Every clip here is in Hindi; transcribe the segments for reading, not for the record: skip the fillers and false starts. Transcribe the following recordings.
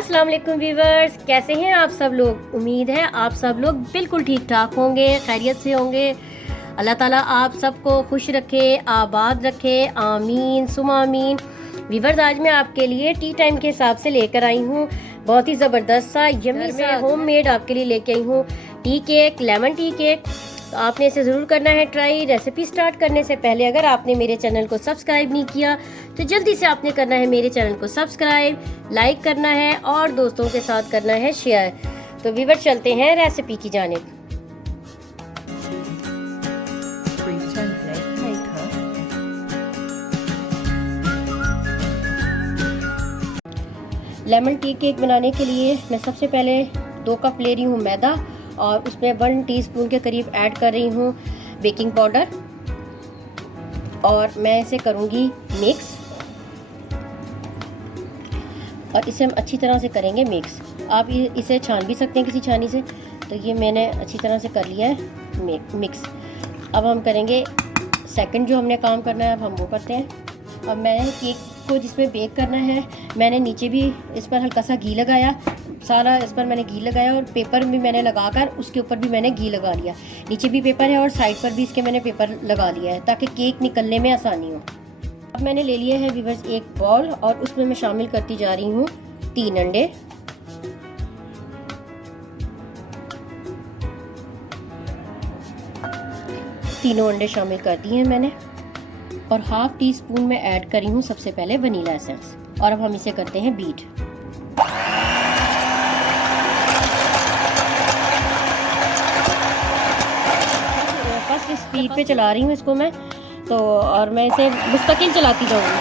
अस्सलाम वालेकुम व्यूवर्स, कैसे हैं आप सब लोग। उम्मीद है आप सब लोग बिल्कुल ठीक ठाक होंगे, खैरियत से होंगे। अल्लाह ताला आप सबको खुश रखे, आबाद रखे, आमीन सुमा आमीन। व्यूवर्स, आज मैं आपके लिए टी टाइम के हिसाब से लेकर आई हूँ बहुत ही ज़बरदस्त सा यम्मी सा होममेड आपके लिए लेके आई हूँ tea cake, lemon tea cake. तो आपने इसे ज़रूर करना है ट्राई। रेसिपी स्टार्ट करने से पहले अगर आपने मेरे चैनल को सब्सक्राइब नहीं किया तो जल्दी से आपने करना है मेरे चैनल को सब्सक्राइब, लाइक करना है और दोस्तों के साथ करना है शेयर। तो व्यूअर, चलते हैं रेसिपी की जानिब। लेमन टी केक बनाने के लिए मैं सबसे पहले 2 कप ले रही हूँ मैदा और उसमें 1 टीस्पून के करीब ऐड कर रही हूँ बेकिंग पाउडर और मैं इसे करूँगी मिक्स और इसे हम अच्छी तरह से करेंगे मिक्स। आप इसे छान भी सकते हैं किसी छानी से। तो ये मैंने अच्छी तरह से कर लिया है मिक्स। अब हम करेंगे सेकंड जो हमने काम करना है, अब हम वो करते हैं। अब मैंने केक को जिसमें बेक करना है, मैंने नीचे भी इस पर हल्का सा घी लगाया, सारा इस पर मैंने घी लगाया और पेपर भी मैंने लगाकर उसके ऊपर भी मैंने घी लगा लिया। नीचे भी पेपर है और साइड पर भी इसके मैंने पेपर लगा लिया है ताकि केक निकलने में आसानी हो। अब मैंने ले लिया है व्यूअर्स एक बॉल और उसमें मैं शामिल करती जा रही हूँ 3 अंडे। तीनों अंडे शामिल कर दिए हैं मैंने और हाफ टी स्पून में ऐड करी हूँ सबसे पहले वनीला एसेंस और अब हम इसे करते हैं बीट। फर्स्ट स्पीड पे चला रही हूँ इसको मैं तो, और मैं इसे मुस्तकिल चलाती जाऊँगी।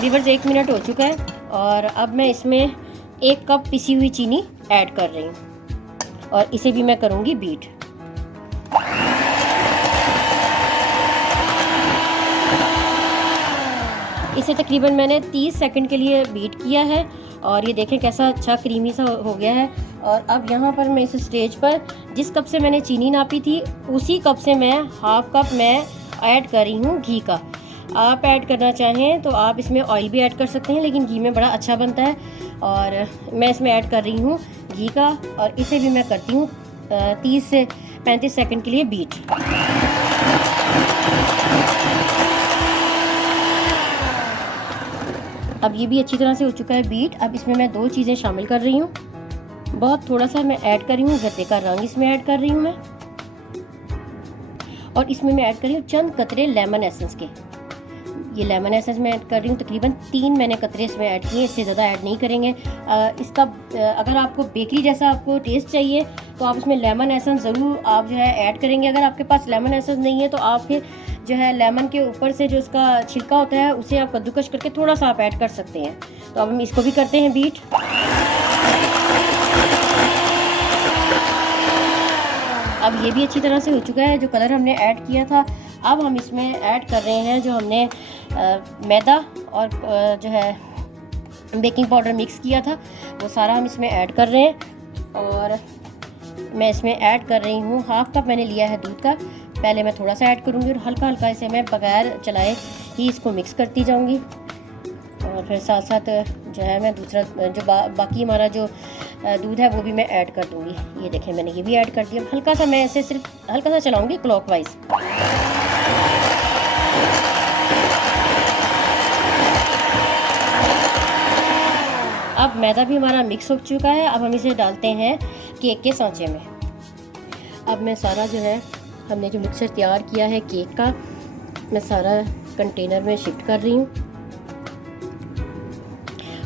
व्यूअर्स, 1 मिनट हो चुका है और अब मैं इसमें 1 कप पिसी हुई चीनी ऐड कर रही हूँ और इसे भी मैं करूँगी बीट। इसे तकरीबन मैंने 30 सेकंड के लिए बीट किया है और ये देखें कैसा अच्छा क्रीमी सा हो गया है। और अब यहाँ पर मैं इस स्टेज पर जिस कप से मैंने चीनी नापी थी उसी कप से मैं हाफ कप मैं ऐड कर रही हूँ घी का। आप ऐड करना चाहें तो आप इसमें ऑयल भी ऐड कर सकते हैं, लेकिन घी में बड़ा अच्छा बनता है। और मैं इसमें ऐड कर रही हूँ घी का और इसे भी मैं करती हूँ 30 से 35 सेकंड के लिए बीट। अब ये भी अच्छी तरह से हो चुका है बीट। अब इसमें मैं 2 चीज़ें शामिल कर रही हूँ। बहुत थोड़ा सा मैं ऐड कर रही हूँ जर्दे का रंग, इसमें ऐड कर रही हूँ मैं और इसमें मैं ऐड कर रही हूँ चंद कतरे लेमन एसेंस के। ये लेमन एसेंस मैं ऐड कर रही हूँ तकरीबन 3 मैंने कतरे इसमें ऐड किए, इससे ज़्यादा ऐड नहीं करेंगे। इसका अगर आपको बेकरी जैसा आपको टेस्ट चाहिए तो आप इसमें लेमन एसेंस ज़रूर आप जो है ऐड करेंगे। अगर आपके पास लेमन एसेंस नहीं है तो आप फिर जो है लेमन के ऊपर से जो उसका छिलका होता है उसे आप कद्दूकश करके थोड़ा सा आप ऐड कर सकते हैं। तो अब हम इसको भी करते हैं बीट। अब ये भी अच्छी तरह से हो चुका है जो कलर हमने ऐड किया था। अब हम इसमें ऐड कर रहे हैं जो हमने मैदा और जो है बेकिंग पाउडर मिक्स किया था वो सारा हम इसमें ऐड कर रहे हैं। और मैं इसमें ऐड कर रही हूँ हाफ कप मैंने लिया है दूध का। पहले मैं थोड़ा सा ऐड करूँगी और हल्का हल्का इसे मैं बगैर चलाए ही इसको मिक्स करती जाऊँगी। और फिर साथ साथ जो है मैं दूसरा जो बाकी हमारा जो दूध है वो भी मैं ऐड कर दूँगी। ये देखें मैंने ये भी ऐड कर दिया। हल्का सा मैं इसे सिर्फ हल्का सा चलाऊँगी क्लॉकवाइज। अब मैदा भी हमारा मिक्स हो चुका है। अब हम इसे डालते हैं केक के सांचे में। अब मैं सारा जो है हमने जो मिक्सचर तैयार किया है केक का, मैं सारा कंटेनर में शिफ्ट कर रही हूँ।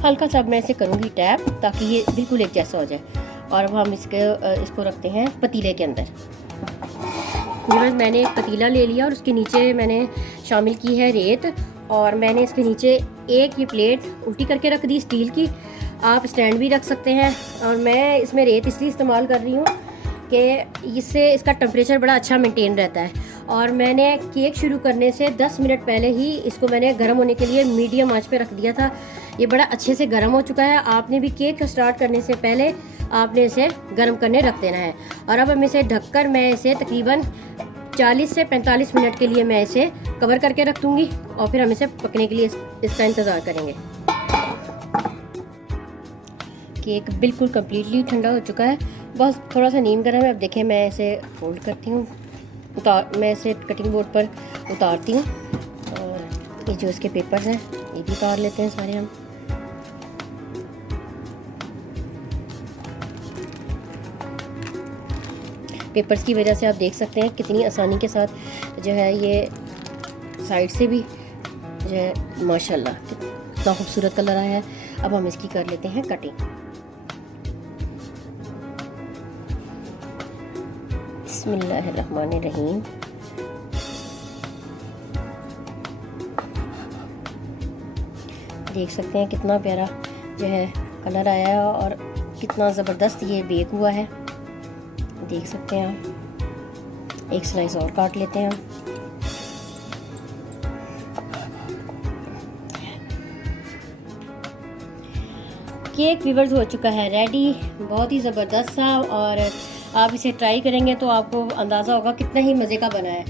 हल्का सा मैं इसे करूँगी टैप ताकि ये बिल्कुल एक जैसा हो जाए। और अब हम इसको रखते हैं पतीले के अंदर। व्यूअर्स, मैंने एक पतीला ले लिया और उसके नीचे मैंने शामिल की है रेत और मैंने इसके नीचे एक ही प्लेट उल्टी करके रख दी स्टील की। आप स्टैंड भी रख सकते हैं और मैं इसमें रेत इसलिए इस्तेमाल कर रही हूँ कि इससे इसका टेम्परेचर बड़ा अच्छा मेंटेन रहता है। और मैंने केक शुरू करने से 10 मिनट पहले ही इसको मैंने गर्म होने के लिए मीडियम आंच पे रख दिया था। ये बड़ा अच्छे से गर्म हो चुका है। आपने भी केक स्टार्ट करने से पहले आपने इसे गर्म करने रख देना है। और अब हम इसे ढककर मैं इसे तकरीबन 40 से 45 मिनट के लिए मैं इसे कवर करके रख दूँगी और फिर हम इसे पकने के लिए इसका इंतज़ार करेंगे। केक बिल्कुल कम्प्लीटली ठंडा हो चुका है, बस थोड़ा सा नीम गर्म है। अब देखें, मैं इसे फोल्ड करती हूँ, मैं इसे कटिंग बोर्ड पर उतारती हूँ और ये जो इसके पेपर्स हैं ये भी उतार लेते हैं सारे हम। पेपर्स की वजह से आप देख सकते हैं कितनी आसानी के साथ जो है ये साइड से भी जो है माशाल्लाह कितना खूबसूरत कलर आया है। अब हम इसकी कर लेते हैं कटिंग। बिस्मिल्लाहिर्रहमानिर्रहीम। देख सकते हैं कितना प्यारा जो है कलर आया है और कितना ज़बरदस्त ये बेक हुआ है, देख सकते हैं आप। एक स्लाइस और काट लेते हैं हम। केक व्यूअर्स हो चुका है रेडी, बहुत ही ज़बरदस्त सा, और आप इसे ट्राई करेंगे तो आपको अंदाज़ा होगा कितना ही मज़े का बना है।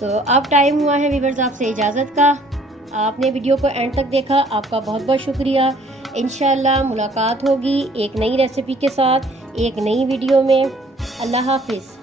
तो अब टाइम हुआ है व्यूअर्स आपसे इजाज़त का। आपने वीडियो को एंड तक देखा, आपका बहुत बहुत शुक्रिया। इंशाल्लाह मुलाकात होगी एक नई रेसिपी के साथ एक नई वीडियो में। अल्लाह हाफिज़।